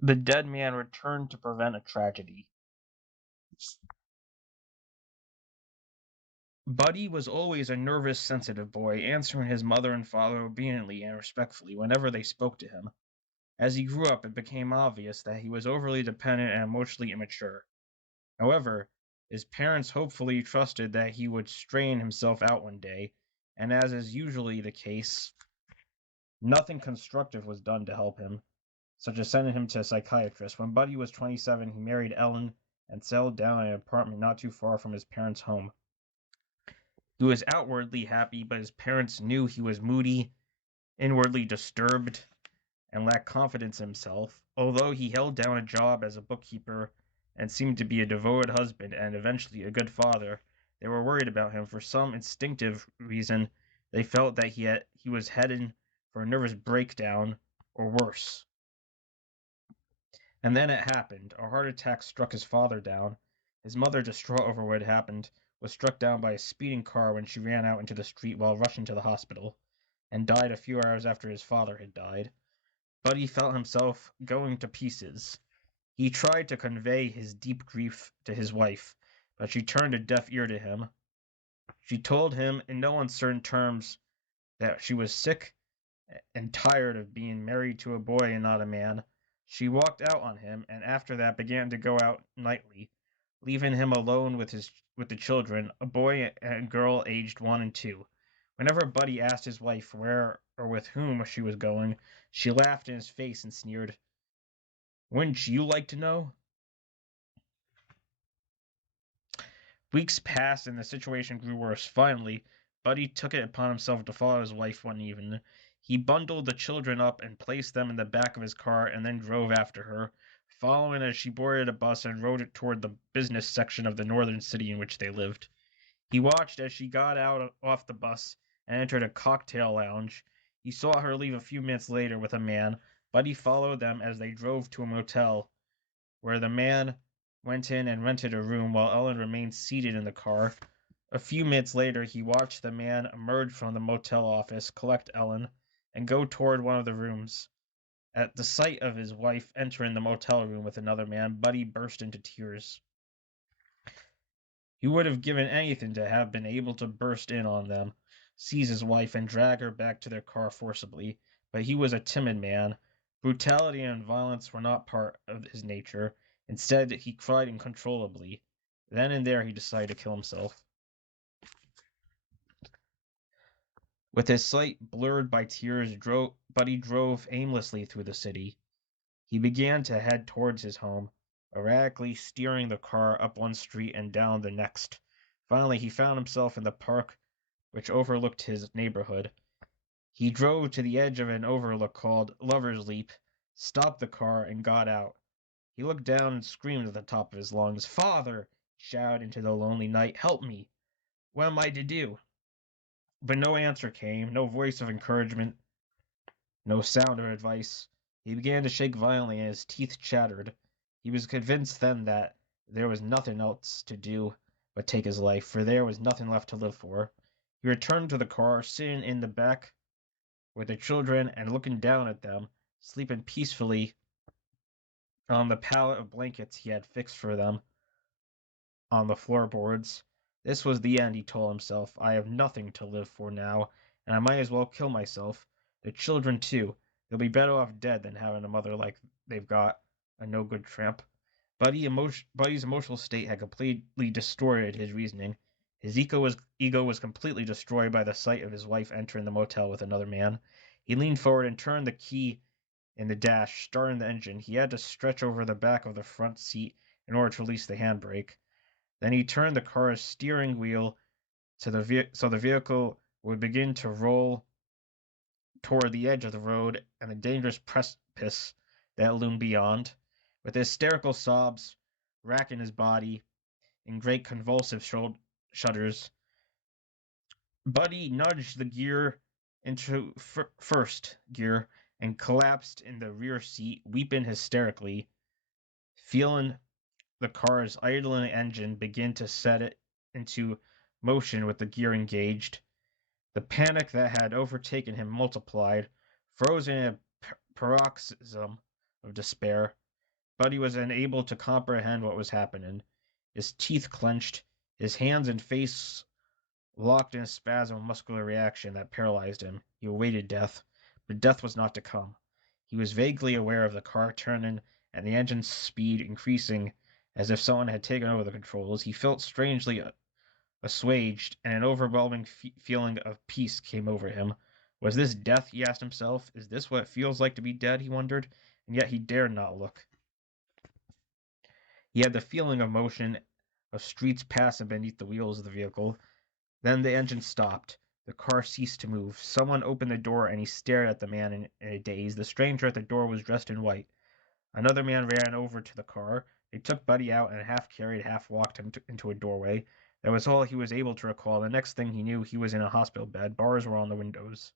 The dead man returned to prevent a tragedy. Buddy was always a nervous, sensitive boy, answering his mother and father obediently and respectfully whenever they spoke to him. As he grew up, it became obvious that he was overly dependent and emotionally immature. However, his parents hopefully trusted that he would straighten himself out one day, and as is usually the case, nothing constructive was done to help him, such as sending him to a psychiatrist. When Buddy was 27, he married Ellen and settled down in an apartment not too far from his parents' home. He was outwardly happy, but his parents knew he was moody, inwardly disturbed, and lacked confidence in himself. Although he held down a job as a bookkeeper and seemed to be a devoted husband and eventually a good father, they were worried about him. For some instinctive reason, they felt that he was heading for a nervous breakdown or worse. And then it happened. A heart attack struck his father down. His mother, distraught over what had happened, was struck down by a speeding car when she ran out into the street while rushing to the hospital, and died a few hours after his father had died. Buddy felt himself going to pieces. He tried to convey his deep grief to his wife, but she turned a deaf ear to him. She told him in no uncertain terms that she was sick and tired of being married to a boy and not a man. She walked out on him, and after that began to go out nightly, leaving him alone with the children, a boy and girl aged 1 and 2. Whenever Buddy asked his wife where or with whom she was going, she laughed in his face and sneered, "Wouldn't you like to know?" Weeks passed and the situation grew worse. Finally, Buddy took it upon himself to follow his wife one evening. He bundled the children up and placed them in the back of his car and then drove after her, following as she boarded a bus and rode it toward the business section of the northern city in which they lived. He watched as she got out off the bus and entered a cocktail lounge. He saw her leave a few minutes later with a man. Buddy followed them as they drove to a motel, where the man went in and rented a room while Ellen remained seated in the car. A few minutes later, he watched the man emerge from the motel office, collect Ellen, and go toward one of the rooms. At the sight of his wife entering the motel room with another man, Buddy burst into tears. He would have given anything to have been able to burst in on them, seize his wife, and drag her back to their car forcibly, but he was a timid man. Brutality and violence were not part of his nature. Instead, he cried uncontrollably. Then and there he decided to kill himself. With his sight blurred by tears, Buddy drove aimlessly through the city. He began to head towards his home, erratically steering the car up one street and down the next. Finally, he found himself in the park which overlooked his neighborhood. He drove to the edge of an overlook called Lover's Leap, stopped the car, and got out. He looked down and screamed at the top of his lungs. "Father!" he shouted into the lonely night. "Help me! What am I to do?" But no answer came, no voice of encouragement, no sound of advice. He began to shake violently and his teeth chattered. He was convinced then that there was nothing else to do but take his life, for there was nothing left to live for. He returned to the car, sitting in the back with the children and looking down at them, sleeping peacefully on the pallet of blankets he had fixed for them on the floorboards. This was the end, he told himself. I have nothing to live for now, and I might as well kill myself. The children, too. They'll be better off dead than having a mother like they've got, a no-good tramp. Buddy's emotional state had completely distorted his reasoning. His ego was completely destroyed by the sight of his wife entering the motel with another man. He leaned forward and turned the key in the dash, starting the engine. He had to stretch over the back of the front seat in order to release the handbrake. Then he turned the car's steering wheel so the vehicle would begin to roll toward the edge of the road and the dangerous precipice that loomed beyond. With hysterical sobs racking his body in great convulsive shudders, Buddy nudged the gear into first gear and collapsed in the rear seat, weeping hysterically, feeling the car's idling engine begin to set it into motion with the gear engaged. The panic that had overtaken him multiplied, frozen in a paroxysm of despair. Buddy was unable to comprehend what was happening. His teeth clenched, his hands and face locked in a spasm of muscular reaction that paralyzed him. He awaited death, but death was not to come. He was vaguely aware of the car turning and the engine's speed increasing as if someone had taken over the controls. He felt strangely assuaged, and an overwhelming feeling of peace came over him. Was this death, he asked himself? Is this what it feels like to be dead, he wondered, and yet he dared not look. He had the feeling of motion, of streets passing beneath the wheels of the vehicle. Then the engine stopped. The car ceased to move. Someone opened the door, and he stared at the man in a daze. The stranger at the door was dressed in white. Another man ran over to the car. They took Buddy out and half carried, half walked him into a doorway. That was all he was able to recall. The next thing he knew, he was in a hospital bed. Bars were on the windows.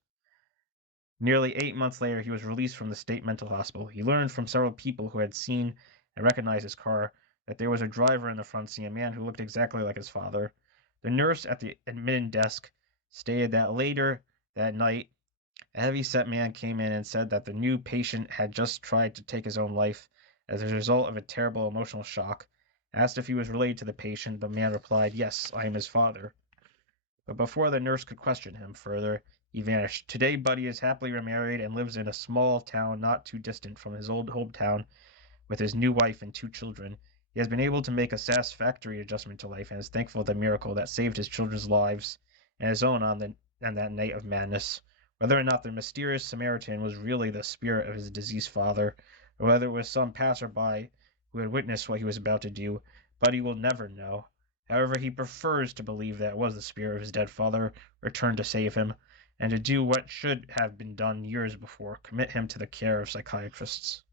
Nearly 8 months later, he was released from the state mental hospital. He learned from several people who had seen and recognized his car that there was a driver in the front seat, a man who looked exactly like his father. The nurse at the admitting desk stated that later that night, a heavy-set man came in and said that the new patient had just tried to take his own life as a result of a terrible emotional shock. Asked if he was related to the patient, the man replied, "Yes, I am his father." But before the nurse could question him further, he vanished. Today, Buddy is happily remarried and lives in a small town not too distant from his old hometown with his new wife and 2 children. He has been able to make a satisfactory adjustment to life and is thankful for the miracle that saved his children's lives and his own on that night of madness. Whether or not the mysterious Samaritan was really the spirit of his deceased father, or whether it was some passerby who had witnessed what he was about to do, Buddy will never know. However, he prefers to believe that it was the spirit of his dead father returned to save him, and to do what should have been done years before, commit him to the care of psychiatrists.